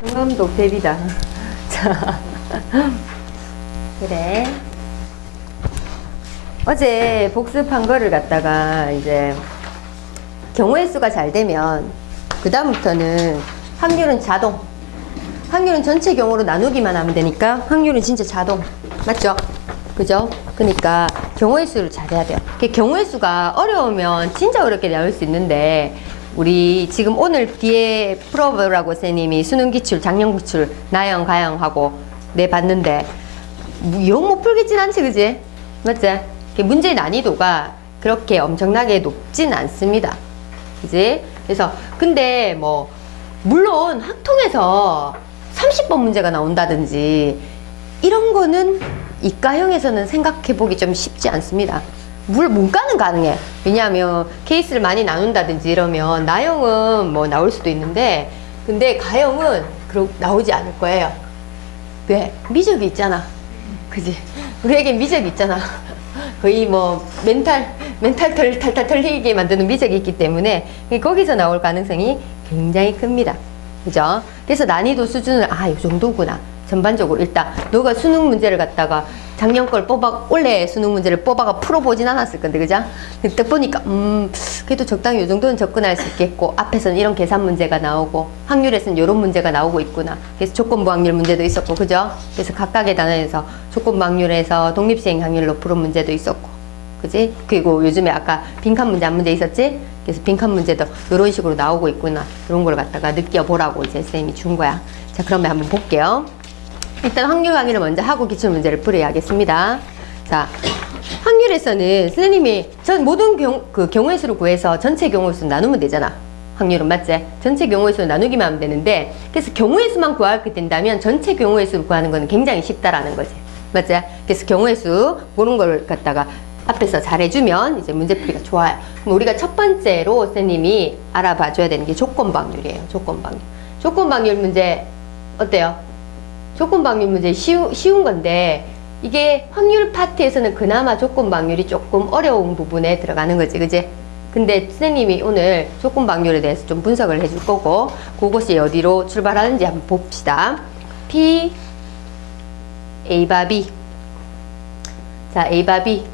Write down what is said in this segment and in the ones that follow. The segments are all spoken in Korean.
경감독 대비다. 자, 그래. 어제 복습한 거를 갖다가 이제 경우의 수가 잘 되면 그 다음부터는 확률은 자동. 확률은 전체 경우로 나누기만 하면 되니까 확률은 진짜 자동. 맞죠? 그죠? 그러니까 경우의 수를 잘해야 돼요. 경우의 수가 어려우면 진짜 어렵게 나올 수 있는데 우리 지금 오늘 뒤에 풀어보라고 선생님이 수능 기출, 작년 기출, 나영, 가영하고 내봤는데 영 못 풀겠진 않지, 그지? 맞지? 문제의 난이도가 그렇게 엄청나게 높진 않습니다. 그지? 그래서 근데 뭐 물론 학통에서 30번 문제가 나온다든지 이런 거는 이과형에서는 생각해보기 좀 쉽지 않습니다. 문과는 가능해. 왜냐하면 케이스를 많이 나눈다든지 이러면 나형은 뭐 나올 수도 있는데 근데 가형은 나오지 않을 거예요. 왜? 미적이 있잖아. 그지? 우리에겐 미적이 있잖아. 거의 뭐 멘탈 탈탈 털리게 만드는 미적이 있기 때문에 거기서 나올 가능성이 굉장히 큽니다. 그죠? 그래서 난이도 수준을 이 정도구나. 전반적으로 일단 너가 수능 문제를 갖다가 작년 걸 올해 수능 문제를 뽑아가 풀어보진 않았을 건데, 그죠? 그때 보니까 그래도 적당히 이 정도는 접근할 수 있겠고 앞에서는 이런 계산 문제가 나오고 확률에서는 이런 문제가 나오고 있구나. 그래서 조건부 확률 문제도 있었고, 그죠? 그래서 각각의 단원에서 조건부 확률에서 독립수행 확률로 푸는 문제도 있었고, 그지? 그리고 요즘에 아까 빈칸 문제 한 문제 있었지? 그래서 빈칸 문제도 이런 식으로 나오고 있구나. 이런 걸 갖다가 느껴보라고 이제 선생님이 준 거야. 자, 그러면 한번 볼게요. 일단 확률 강의를 먼저 하고 기출 문제를 풀어야겠습니다. 자, 확률에서는 선생님이 전 모든 경우의 수를 구해서 전체 경우의 수를 나누면 되잖아. 확률은 맞지? 전체 경우의 수를 나누기만 하면 되는데 그래서 경우의 수만 구하게 된다면 전체 경우의 수를 구하는 거는 굉장히 쉽다라는 거지. 맞지? 그래서 경우의 수 그런 걸 갖다가 앞에서 잘해주면 이제 문제풀이가 좋아요. 그럼 우리가 첫 번째로 선생님이 알아봐줘야 되는 게 조건부 확률이에요. 조건부 확률. 조건부 확률 문제 어때요? 조건부 확률 문제 쉬운 건데 이게 확률 파트에서는 그나마 조건부 확률이 조금 어려운 부분에 들어가는 거지, 그지? 근데 선생님이 오늘 조건부 확률에 대해서 좀 분석을 해줄 거고 그것이 어디로 출발하는지 한번 봅시다. P, A바 B. 자, A바 B.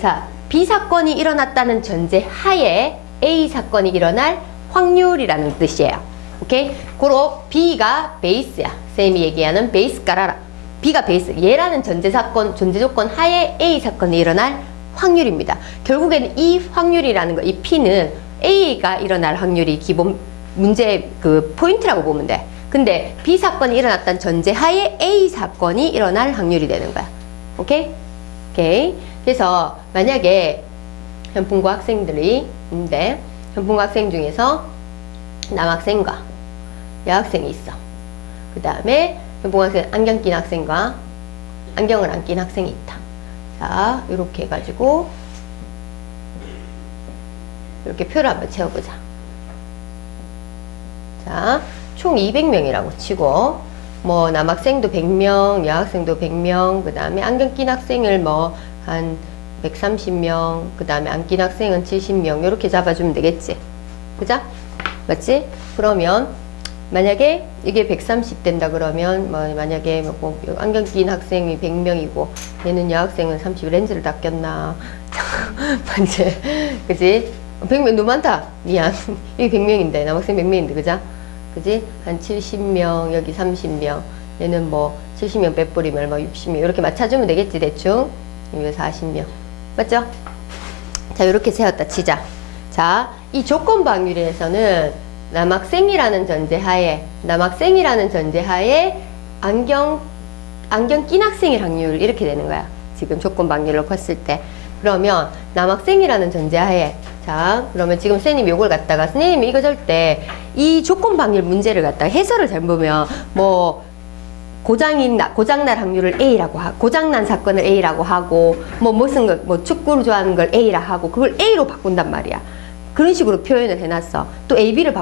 자, B 사건이 일어났다는 전제 하에 A 사건이 일어날 확률이라는 뜻이에요. 오케이? 고로 B가 베이스야. 쌤이 얘기하는 베이스 깔아라. B가 베이스. 얘라는 전제 조건 하에 A 사건이 일어날 확률입니다. 결국에는 이 확률이라는 거, 이 P는 A가 일어날 확률이 기본 문제 포인트라고 보면 돼. 근데 B 사건이 일어났다는 전제 하에 A 사건이 일어날 확률이 되는 거야. 오케이? 오케이. 그래서 만약에 현풍고 학생들이 있는데 현풍고 학생 중에서 남학생과 여학생이 있어. 그 다음에 현풍고 학생 안경 낀 학생과 안경을 안 낀 학생이 있다. 자, 이렇게 해가지고 이렇게 표를 한번 채워보자. 자, 총 200명이라고 치고 뭐 남학생도 100명, 여학생도 100명, 그 다음에 안경 낀 학생을 뭐 한 130명, 그 다음에 안 낀 학생은 70명 이렇게 잡아주면 되겠지. 그죠? 맞지? 그러면 만약에 이게 130 된다 그러면 뭐 만약에 뭐 안경 낀 학생이 100명이고 얘는 여학생은 30 렌즈를 다 꼈나 맞지? 그지? 100명 너무 많다. 미안. 여기 100명인데 남학생 100명인데 그죠? 그지? 한 70명 여기 30명 얘는 뭐 70명 빼버리면 얼마 60명 이렇게 맞춰주면 되겠지 대충. 여기 40명 맞죠? 자, 이렇게 세웠다 치자. 자, 이 조건부 확률에서는 남학생이라는 전제하에 안경 낀 학생의 확률 이렇게 되는 거야. 지금 조건부 확률로 봤을 때. 그러면 남학생이라는 전제하에 자, 그러면 지금 선생님이 요걸 갖다가 선생님이 이거 절 때 이 조건부 확률 문제를 갖다가 해설을 잘 보면 뭐 고장날 확률을 A라고 하고, 고장난 사건을 A라고 하고, 뭐 축구를 좋아하는 걸 A라 하고, 그걸 A로 바꾼단 말이야. 그런 식으로 표현을 해놨어. 또 AB를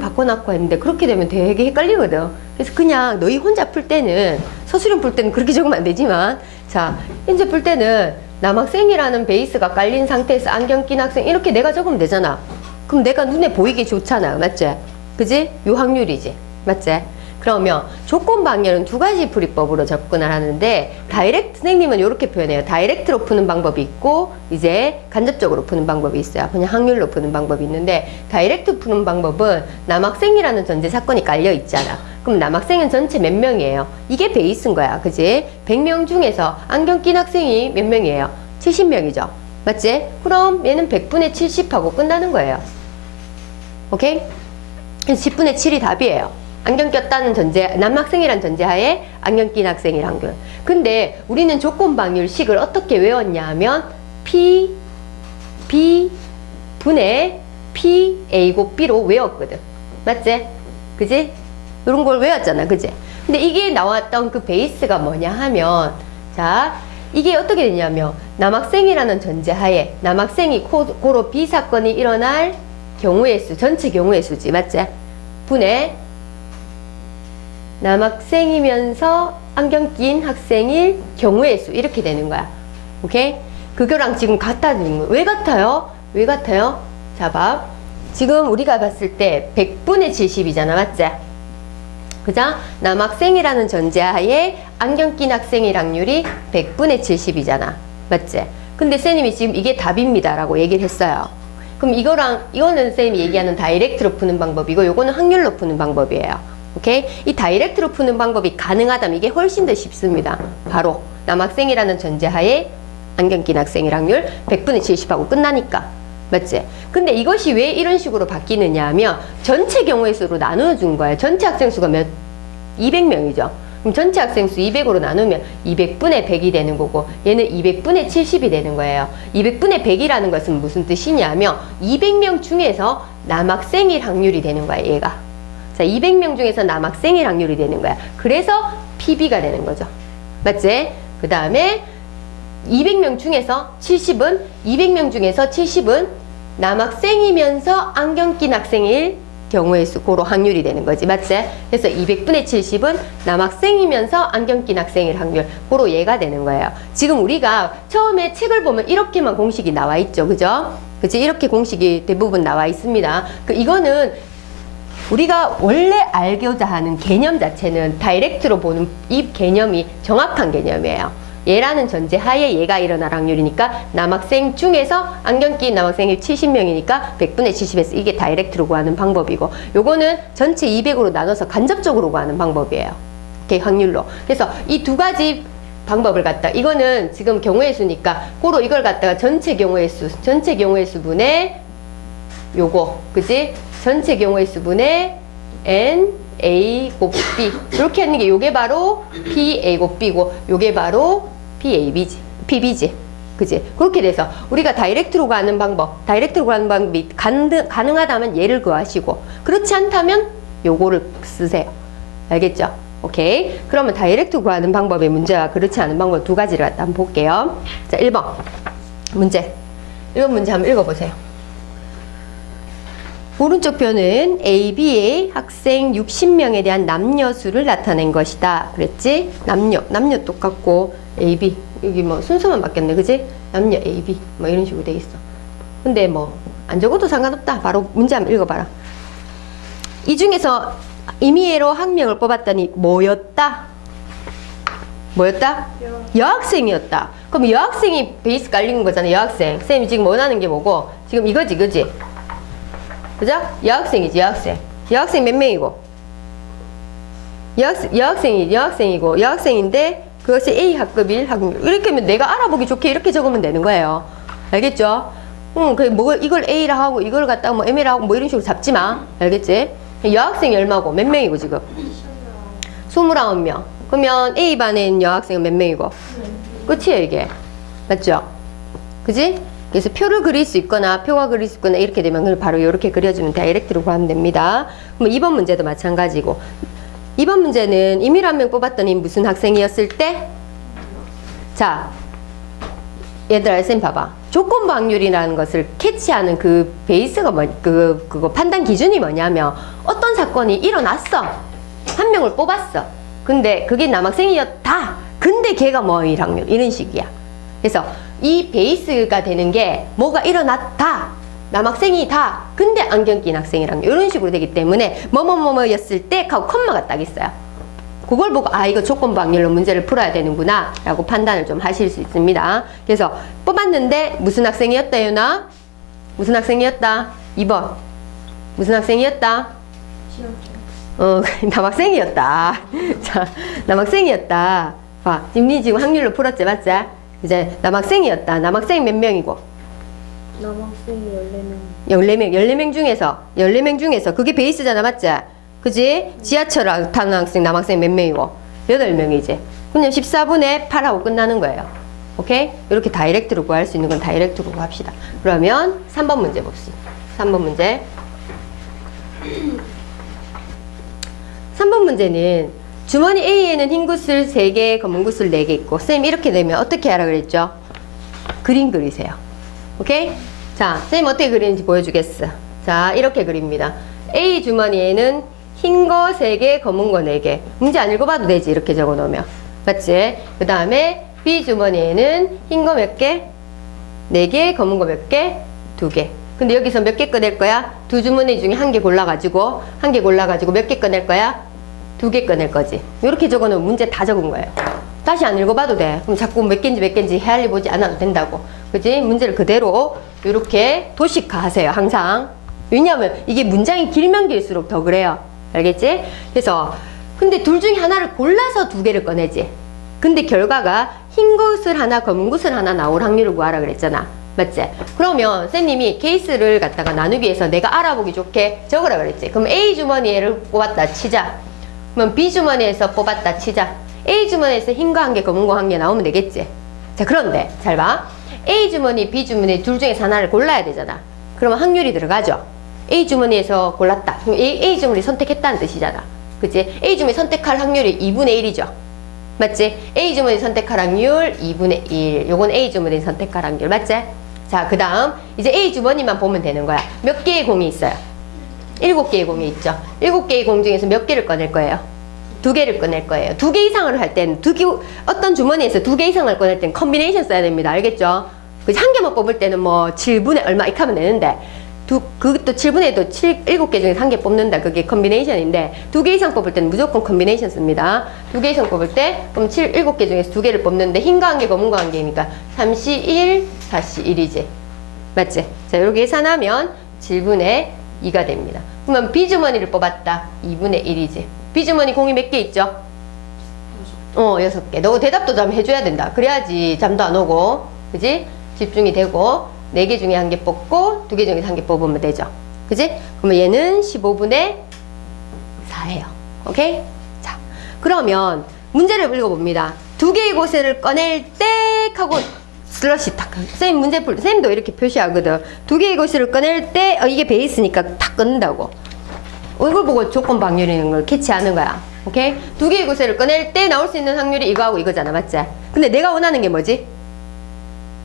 바꿔놨고 했는데, 그렇게 되면 되게 헷갈리거든. 그래서 그냥 너희 혼자 풀 때는, 서술형 풀 때는 그렇게 적으면 안 되지만, 자, 현재 풀 때는 남학생이라는 베이스가 깔린 상태에서 안경 낀 학생, 이렇게 내가 적으면 되잖아. 그럼 내가 눈에 보이기 좋잖아. 맞지? 그지? 요 확률이지. 맞지? 그러면 조건부 확률은 두 가지 풀이법으로 접근을 하는데 다이렉트 선생님은 이렇게 표현해요. 다이렉트로 푸는 방법이 있고 이제 간접적으로 푸는 방법이 있어요. 그냥 확률로 푸는 방법이 있는데 다이렉트 푸는 방법은 남학생이라는 전제 사건이 깔려 있잖아. 그럼 남학생은 전체 몇 명이에요? 이게 베이스인 거야. 그지? 100명 중에서 안경 낀 학생이 몇 명이에요? 70명이죠. 맞지? 그럼 얘는 100분의 70하고 끝나는 거예요. 오케이? 그래서 10분의 7이 답이에요. 안경 꼈다는 전제, 남학생이란 전제하에 안경 낀 학생일 확률. 근데 우리는 조건부 확률식을 어떻게 외웠냐 하면 P, B 분의 P, A고 B로 외웠거든. 맞지? 그지? 이런 걸 외웠잖아. 그지? 근데 이게 나왔던 그 베이스가 뭐냐 하면 자, 이게 어떻게 되냐면 남학생이라는 전제하에 남학생이 고로 B 사건이 일어날 경우의 수, 전체 경우의 수지. 맞지? 분의 남학생이면서 안경 낀 학생일 경우의 수 이렇게 되는 거야. 오케이? 그거랑 지금 같다는 거야. 왜 같아요? 왜 같아요? 자, 봐. 지금 우리가 봤을 때 100분의 70이잖아. 맞지? 그죠? 남학생이라는 전제하에 안경 낀 학생일 확률이 100분의 70이잖아. 맞지? 근데 쌤님이 지금 이게 답입니다 라고 얘기를 했어요. 그럼 이거는 쌤이 얘기하는 다이렉트로 푸는 방법이고 요거는 확률로 푸는 방법이에요. 오케이? 이 다이렉트로 푸는 방법이 가능하다면 이게 훨씬 더 쉽습니다. 바로 남학생이라는 전제하에 안경 낀 학생일 확률 100분의 70하고 끝나니까. 맞지? 근데 이것이 왜 이런 식으로 바뀌느냐 하면 전체 경우의 수로 나눠준 거예요. 전체 학생 수가 200명이죠. 그럼 전체 학생 수 200으로 나누면 200분의 100이 되는 거고 얘는 200분의 70이 되는 거예요. 200분의 100이라는 것은 무슨 뜻이냐면 200명 중에서 남학생일 확률이 되는 거야, 얘가. 자, 200명 중에서 남학생일 확률이 되는 거야. 그래서 PB가 되는 거죠. 맞지? 그 다음에 200명 중에서 70은 남학생이면서 안경 낀 학생일 경우의 수, 고로 확률이 되는 거지. 맞지? 그래서 200분의 70은 남학생이면서 안경 낀 학생일 확률, 고로 얘가 되는 거예요. 지금 우리가 처음에 책을 보면 이렇게만 공식이 나와 있죠. 그죠? 그치? 이렇게 공식이 대부분 나와 있습니다. 이거는 우리가 원래 알고자 하는 개념 자체는 다이렉트로 보는 이 개념이 정확한 개념이에요. 얘라는 전제 하에 얘가 일어날 확률이니까 남학생 중에서 안경 낀 남학생이 70명이니까 100분의 70에서 이게 다이렉트로 구하는 방법이고 요거는 전체 200으로 나눠서 간접적으로 구하는 방법이에요. 이렇게 확률로. 그래서 이 두 가지 방법을 갖다 이거는 지금 경우의 수니까 고로 이걸 갖다가 전체 경우의 수분의 요거 그지? 전체 경우의 수분의 N, A 곱 B 이렇게 하는 게 요게 바로 P, A 곱 B고 요게 바로 P, A, B지, PB지. 그지? 그렇게 돼서 우리가 다이렉트로 가는 방법이 가능하다면 얘를 구하시고 그렇지 않다면 요거를 쓰세요. 알겠죠? 오케이. 그러면 다이렉트 구하는 방법의 문제와 그렇지 않은 방법 두 가지를 갖다 한번 볼게요. 자, 1번 문제. 1번 문제 한번 읽어보세요. 오른쪽 표는 A, B의 학생 60명에 대한 남녀 수를 나타낸 것이다. 그랬지? 남녀 똑같고 A, B 여기 뭐 순서만 바뀌었네. 그지? 남녀 A, B 뭐 이런 식으로 돼 있어. 근데 뭐 안 적어도 상관없다. 바로 문제 한번 읽어봐라. 이 중에서 임의로 한 명을 뽑았더니 뭐였다? 여학생이었다. 그럼 여학생이 베이스 깔린 거잖아. 여학생. 쌤이 지금 원하는 게 뭐고? 지금 이거지, 그지? 그죠? 여학생이지, 여학생. 여학생 몇 명이고? 여학생이고, 여학생인데 그것이 A 학급일 확률. 이렇게 하면 내가 알아보기 좋게 이렇게 적으면 되는 거예요. 알겠죠? 이걸 A라 하고 이걸 갖다가 뭐 M이라 하고 뭐 이런 식으로 잡지 마. 알겠지? 여학생이 얼마고? 몇 명이고 지금? 29명. 그러면 A반에 있는 여학생은 몇 명이고? 끝이에요, 이게. 맞죠? 그지? 그래서 표를 그릴 수 있거나 표가 그릴 수 있거나 이렇게 되면 그걸 바로 이렇게 그려주면 다이렉트로 구하면 됩니다. 그럼 2번 문제도 마찬가지고 2번 문제는 임의로 한 명 뽑았더니 무슨 학생이었을 때? 자, 얘들아, 쌤 봐봐. 조건부 확률이라는 것을 캐치하는 그 베이스가 그거 판단 기준이 뭐냐면 어떤 사건이 일어났어. 한 명을 뽑았어. 근데 그게 남학생이었다. 근데 걔가 뭐일 확률 이런 식이야. 그래서 이 베이스가 되는 게 뭐가 일어났다. 남학생이 다 근데 안경 낀 학생이랑 이런 식으로 되기 때문에 뭐뭐뭐뭐였을 때 하고 컴마가 딱 있어요. 그걸 보고 아 이거 조건부 확률로 문제를 풀어야 되는구나 라고 판단을 좀 하실 수 있습니다. 그래서 뽑았는데 무슨 학생이었다 유나? 무슨 학생이었다? 2번 무슨 학생이었다? 남학생이었다. 자, 남학생이었다. 봐, 지금 확률로 풀었지, 맞지? 이제 남학생이었다. 남학생 몇 명이고? 남학생이 14명. 14명 중에서 그게 베이스잖아, 맞지? 그지? 지하철 타는 학생, 남학생 몇 명이고? 8명이지. 그냥 14분의 8하고 끝나는 거예요. 오케이? 이렇게 다이렉트로 구할 수 있는 건 다이렉트로 구합시다. 그러면 3번 문제 봅시다. 3번 문제. 3번 문제는 주머니 A에는 흰 구슬 3개, 검은 구슬 4개 있고 선생님 이렇게 되면 어떻게 하라 그랬죠? 그림 그리세요. 오케이? 자, 선생님 어떻게 그리는지 보여주겠어. 자, 이렇게 그립니다. A 주머니에는 흰 거 3개, 검은 거 4개. 문제 안 읽어봐도 되지, 이렇게 적어 놓으면. 맞지? 그 다음에 B 주머니에는 흰 거 몇 개? 4개, 검은 거 몇 개? 2개. 근데 여기서 몇 개 꺼낼 거야? 두 주머니 중에 한 개 골라가지고 몇 개 꺼낼 거야? 2개 꺼낼 거지. 이렇게 적어놓으면 문제 다 적은 거예요. 다시 안 읽어봐도 돼. 그럼 자꾸 몇 개인지 헤아려 보지 않아도 된다고. 그치? 문제를 그대로 이렇게 도식화 하세요. 항상. 왜냐하면 이게 문장이 길면 길수록 더 그래요. 알겠지? 그래서 근데 둘 중에 하나를 골라서 2개를 꺼내지. 근데 결과가 흰 구슬 하나, 검은 구슬 하나 나올 확률을 구하라 그랬잖아. 맞지? 그러면 선생님이 케이스를 갖다가 나누기 위해서 내가 알아보기 좋게 적으라 그랬지. 그럼 A 주머니를 뽑았다 치자. 그러면 B 주머니에서 뽑았다 치자. A 주머니에서 흰 거 1개, 검은 거 1개 나오면 되겠지. 자, 그런데 잘 봐. A 주머니, B 주머니 둘 중에서 하나를 골라야 되잖아. 그러면 확률이 들어가죠. A 주머니에서 골랐다. 그럼 A 주머니 선택했다는 뜻이잖아. 그치? A 주머니 선택할 확률이 2분의 1이죠. 맞지? A 주머니 선택할 확률 2분의 1. 요건 A 주머니 선택할 확률. 맞지? 자, 그 다음 이제 A 주머니만 보면 되는 거야. 몇 개의 공이 있어요? 7개의 공이 있죠. 7개의 공 중에서 몇 개를 꺼낼 거예요? 2개를 꺼낼 거예요. 2개 이상을 할 때는 어떤 주머니에서 2개 이상을 꺼낼 때는 컨비네이션 써야 됩니다. 알겠죠? 그치? 한 개만 뽑을 때는 뭐 7분의 얼마 이렇게 하면 되는데 그것도 7분의도 7개 중에서 한 개 뽑는다. 그게 컨비네이션인데 2개 이상 뽑을 때는 무조건 컨비네이션 씁니다. 2개 이상 뽑을 때 그럼 7개 중에서 2개를 뽑는데 흰 거 1개, 검은 거 1개니까 3시 1, 4시 1이지. 맞지? 자, 이렇게 계산하면 7분의 2가 됩니다. 그러면 B 주머니를 뽑았다. 2분의 1이지. B 주머니 공이 몇 개 있죠? 6개. 너 대답도 좀 해줘야 된다. 그래야지 잠도 안 오고, 그지? 집중이 되고, 4개 중에 1개 뽑고, 2개 중에 1개 뽑으면 되죠. 그지? 그러면 얘는 15분의 4예요. 오케이? 자, 그러면 문제를 읽어봅니다. 2개의 곳을 꺼낼 때 하고 슬러시 탁. 선생님 문제 풀, 선생님도 이렇게 표시하거든. 2개의 곳을 꺼낼 때, 이게 베이스니까 탁 끊는다고. 이걸 보고 조건 확률이라는 걸 캐치하는 거야. 오케이? 2개의 구세를 꺼낼 때 나올 수 있는 확률이 이거하고 이거잖아. 맞지? 근데 내가 원하는 게 뭐지?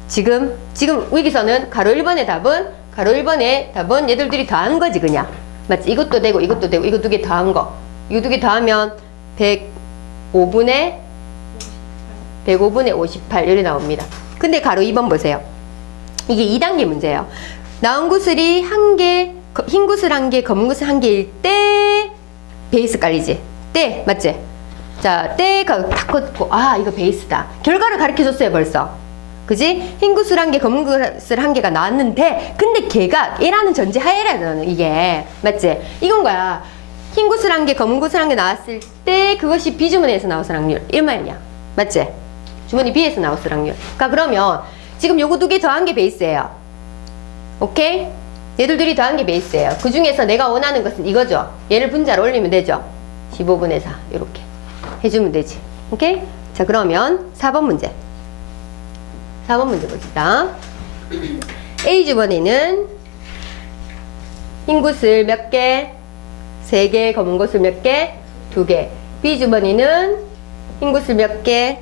지금 여기서는 가로 1번의 답은 얘들들이 더한 거지 그냥. 맞지? 이것도 되고 이것도 되고 이거 2개 더한 거. 이거 2개 더하면 105분의 58 이렇게 나옵니다. 근데 가로 2번 보세요. 이게 2단계 문제예요. 나온 구슬이 1개, 흰 구슬 1개, 검은 구슬 1개일 때 베이스 깔리지? 때, 맞지? 자, 때가 탁 걷고, 아, 이거 베이스다. 결과를 가르쳐줬어요, 벌써. 그지? 흰 구슬 1개, 검은 구슬 1개가 나왔는데, 근데 걔가 얘라는 전제 하에라는 이게. 맞지? 이건 거야. 흰 구슬 1개, 검은 구슬 1개 나왔을 때, 그것이 B 주머니에서 나왔을 확률. 이 말이야. 맞지? 주머니 B에서 나왔을 확률. 그러니까 그러면, 지금 요거 2개 더한 게 베이스예요. 오케이? 얘들들이 더한 게 베이스예요. 그 중에서 내가 원하는 것은 이거죠. 얘를 분자로 올리면 되죠. 15분의 4 이렇게 해주면 되지. 오케이? 자, 그러면 4번 문제. 4번 문제 봅시다. A 주머니는 흰 구슬 몇 개? 3개, 검은 구슬 몇 개? 2개. B 주머니는 흰 구슬 몇 개?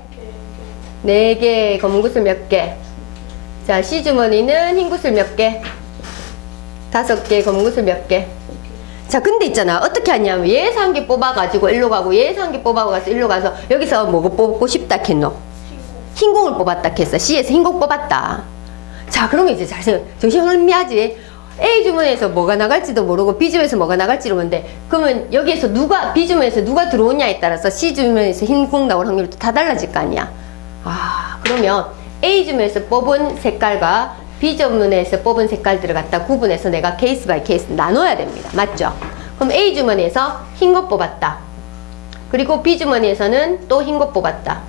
4개, 검은 구슬 몇 개? 자, C 주머니는 흰 구슬 몇 개? 5개, 검은 구슬 몇 개? 자, 근데 있잖아. 어떻게 하냐면 얘에서 1개 뽑아가지고 일로 가고 얘에서 1개 뽑아가서 일로 가서 여기서 뭐고 뽑고 싶다 했노? 흰 공을 뽑았다 했어. C에서 흰 공 뽑았다. 자, 그러면 이제 잘 정신 혼미하지. A 주문에서 뭐가 나갈지도 모르고 B 주문에서 뭐가 나갈지도 모르는데 그러면 여기에서 B 주문에서 누가 들어오냐에 따라서 C 주문에서 흰공 나올 확률도 다 달라질 거 아니야. 그러면 A 주문에서 뽑은 색깔과 B 주문에서 뽑은 색깔들을 갖다 구분해서 내가 케이스 바이 케이스 나눠야 됩니다. 맞죠? 그럼 A 주머니에서 흰 것 뽑았다. 그리고 B 주머니에서는 또 흰 것 뽑았다.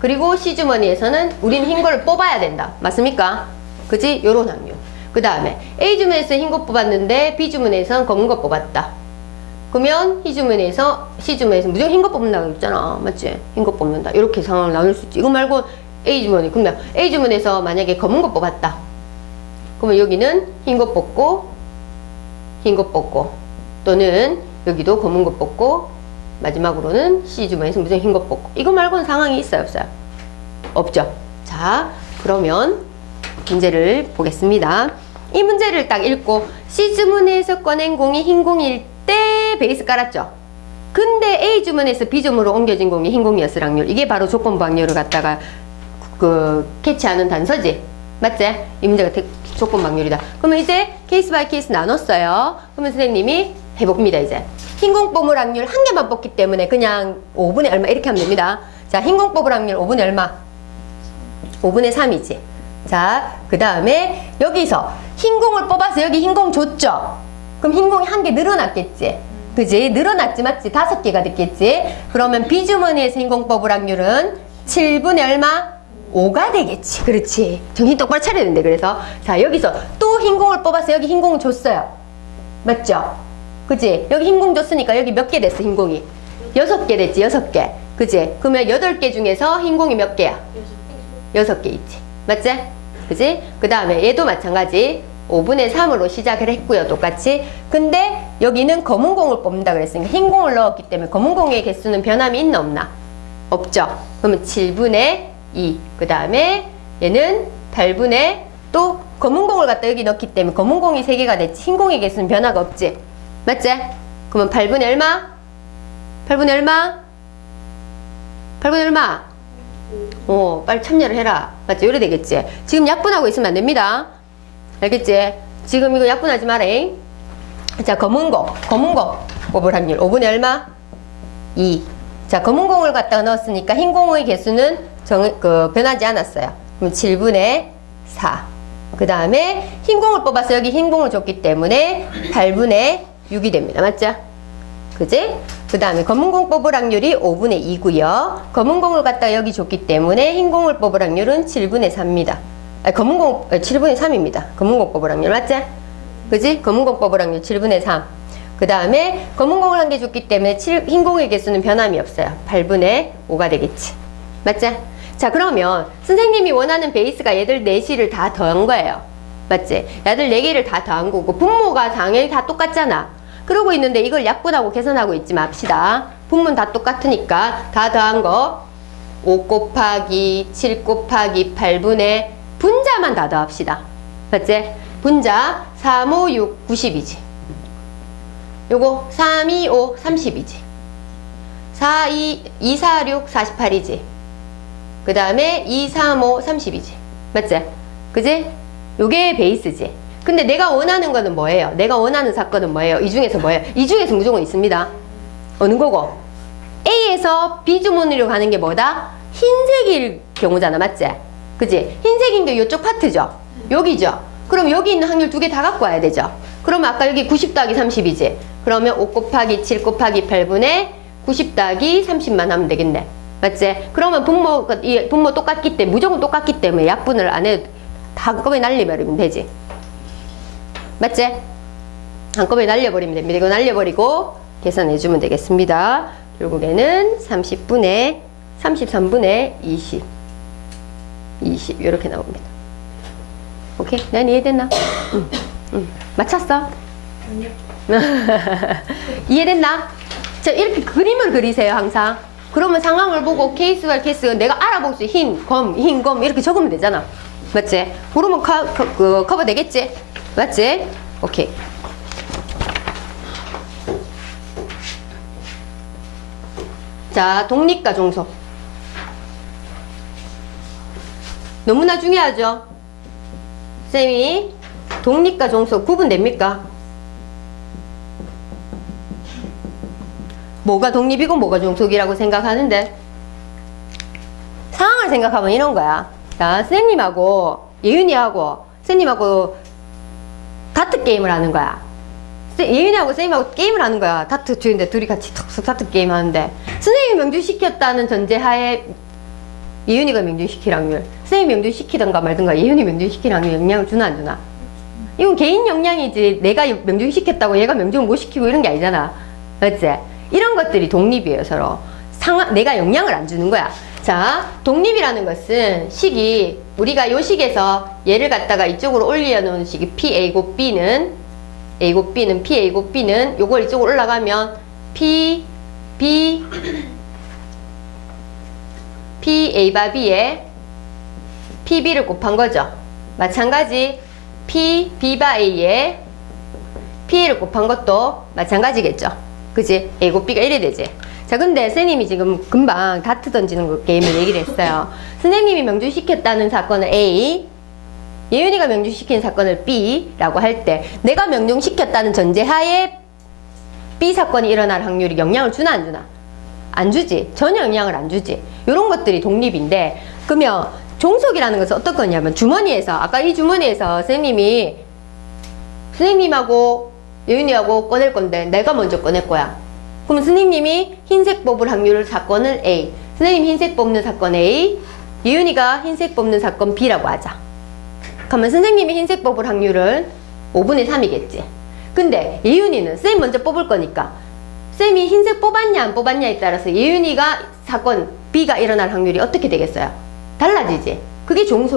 그리고 C 주머니에서는 우린 흰 거를 뽑아야 된다. 맞습니까? 그지? 요런 확률. 그 다음에 A 주머니에서 흰 것 뽑았는데 B 주머니에서는 검은 것 뽑았다. 그러면 C 주머니에서 무조건 흰 것 뽑는다고 했잖아. 맞지? 흰 것 뽑는다. 이렇게 상황을 나눌 수 있지. 이거 말고 A 주머니. 그러면 A 주머니에서 만약에 검은 것 뽑았다. 그러면 여기는 흰 것 뽑고 흰 것 뽑고 또는 여기도 검은 것 뽑고 마지막으로는 C 주머니에서 무조건 흰 것 뽑고 이거 말고는 상황이 있어요? 없어요? 없죠. 자, 그러면 문제를 보겠습니다. 이 문제를 딱 읽고 C 주머니에서 꺼낸 공이 흰 공일 때 베이스 깔았죠. 근데 A 주머니에서 B 주머니로 옮겨진 공이 흰 공이었을 확률. 이게 바로 조건부 확률을 갖다가 캐치하는 단서지. 맞지? 이 문제가 조건부 확률이다. 그러면 이제 케이스 바이 케이스 나눴어요. 그러면 선생님이 해봅니다. 이제 흰 공 뽑을 확률 한 개만 뽑기 때문에 그냥 5분의 얼마 이렇게 하면 됩니다. 자, 흰 공 뽑을 확률 5분의 얼마? 5분의 3이지. 자, 그 다음에 여기서 흰 공을 뽑아서 여기 흰 공 줬죠? 그럼 흰 공이 한 개 늘어났겠지? 그지? 늘어났지, 맞지? 5개가 됐겠지? 그러면 B 주머니에서 흰 공 뽑을 확률은 7분의 얼마? 5가 되겠지. 그렇지. 정신 똑바로 차려야 되는데. 그래서 자, 여기서 또 흰 공을 뽑아서 여기 흰 공을 줬어요. 맞죠? 그치? 여기 흰 공 줬으니까 여기 몇 개 됐어, 흰 공이? 6개 됐지, 6개. 그치? 그러면 8개 중에서 흰 공이 몇 개야? 6개 있지. 맞지? 그치? 그 다음에 얘도 마찬가지. 5분의 3으로 시작을 했고요. 똑같이. 근데 여기는 검은 공을 뽑는다 그랬으니까 흰 공을 넣었기 때문에 검은 공의 개수는 변함이 있나 없나? 없죠. 그러면 7분의 2. 그 다음에 얘는 8분의 또 검은 공을 갖다 여기 넣기 때문에 검은 공이 3개가 됐지. 흰 공의 개수는 변화가 없지. 맞지? 그러면 8분의 얼마? 8분의 얼마? 8분의 얼마? 빨리 참여를 해라. 맞지? 요래 되겠지? 지금 약분하고 있으면 안 됩니다. 알겠지? 지금 이거 약분하지 마래. 자, 검은 공 뽑을 확률 5분의 얼마? 2. 자, 검은 공을 갖다가 넣었으니까 흰 공의 개수는 변하지 않았어요. 그럼 7분의 4. 그 다음에 흰 공을 뽑아서 여기 흰 공을 줬기 때문에 8분의 6이 됩니다. 맞죠? 그지? 그 다음에 검은 공 뽑을 확률이 5분의 2고요. 검은 공을 갖다 여기 줬기 때문에 흰 공을 뽑을 확률은 7분의 3입니다. 검은 공 7분의 3입니다. 검은 공 뽑을 확률 맞지? 그지? 검은 공 뽑을 확률 7분의 3. 그 다음에 검은 공을 한 개 줬기 때문에 흰 공의 개수는 변함이 없어요. 8분의 5가 되겠지. 맞지? 자, 그러면 선생님이 원하는 베이스가 얘들 4시를 다 더한 거예요. 맞지? 얘들 4개를 다 더한 거고 분모가 당연히 다 똑같잖아. 그러고 있는데 이걸 약분하고 계산하고 있지 맙시다. 분모는 다 똑같으니까 다 더한 거 5 곱하기 7 곱하기 8분의 분자만 다 더합시다. 맞지? 분자 3, 5, 6, 90이지. 요거 3, 2, 5, 30이지. 4, 2, 4, 6, 48이지. 그 다음에 2, 3, 5, 30이지. 맞지? 그지? 요게 베이스지. 근데 내가 원하는 거는 뭐예요? 내가 원하는 사건은 뭐예요? 이 중에서 뭐예요? 이 중에서 무조건 있습니다. 어느 거고? A에서 B 주머니로 가는 게 뭐다? 흰색일 경우잖아. 맞지? 그지? 흰색인 게 이쪽 파트죠? 여기죠? 그럼 여기 있는 확률 2개 다 갖고 와야 되죠? 그러면 아까 여기 90 더하기 30이지? 그러면 5 곱하기 7 곱하기 8분의 90 더하기 30만 하면 되겠네. 맞지? 그러면 분모 똑같기 때문에, 무조건 똑같기 때문에 약분을 안 해도 다 한꺼번에 날려버리면 되지. 맞지? 한꺼번에 날려버리면 됩니다. 이거 날려버리고 계산해주면 되겠습니다. 결국에는 33분의 20 이렇게 나옵니다. 오케이? 난 이해됐나? 응. 맞췄어? 이해됐나? 자, 이렇게 그림을 그리세요, 항상. 그러면 상황을 보고 케이스 바이 케이스 내가 알아볼 수 흰, 검 이렇게 적으면 되잖아. 맞지? 그러면 커버 되겠지? 맞지? 오케이. 자, 독립과 종속. 너무나 중요하죠? 쌤이 독립과 종속 구분됩니까? 뭐가 독립이고 뭐가 종속이라고 생각하는데 상황을 생각하면 이런 거야. 자, 선생님하고 예윤이하고 선생님하고 다트 게임을 하는 거야. 예윤이하고 선생님하고 게임을 하는 거야. 다트 주인데 둘이 같이 톡톡 다트 게임 하는데 선생님이 명중시켰다는 전제하에 예윤이가 명중시킬 확률, 선생님이 명중시키던가 말던가 예윤이 명중시킬 확률 영향을 주나 안 주나? 이건 개인 역량이지 내가 명중시켰다고 얘가 명중 못 시키고 이런 게 아니잖아. 맞지? 이런 것들이 독립이에요. 서로 내가 영향을 안 주는 거야. 자, 독립이라는 것은 식이 우리가 요 식에서 얘를 갖다가 이쪽으로 올려놓은 식이 PA고 B는 A고 B는 PA고 B는 요걸 이쪽으로 올라가면 P A 바 B에 PB를 곱한 거죠. 마찬가지 P B 바 A에 P를 곱한 것도 마찬가지겠죠. 그지? A고 B가 이래 되지. 자, 근데 선생님이 지금 금방 다트 던지는 거 게임을 얘기를 했어요. 선생님이 명중시켰다는 사건을 A, 예윤이가 명중시킨 사건을 B라고 할 때 내가 명중시켰다는 전제하에 B 사건이 일어날 확률이 영향을 주나 안 주나? 안 주지. 전혀 영향을 안 주지. 이런 것들이 독립인데, 그러면 종속이라는 것은 어떤 거냐면 주머니에서, 아까 이 주머니에서 선생님하고 예윤이하고 꺼낼 건데 내가 먼저 꺼낼 거야. 그럼 선생님이 흰색 뽑을 확률 사건을 A, 선생님 흰색 뽑는 사건 A, 예윤이가 흰색 뽑는 사건 B라고 하자. 그러면 선생님이 흰색 뽑을 확률은 5분의 3이겠지. 근데 예윤이는 쌤 먼저 뽑을 거니까 쌤이 흰색 뽑았냐 안 뽑았냐에 따라서 예윤이가 사건 B가 일어날 확률이 어떻게 되겠어요? 달라지지. 그게 종속.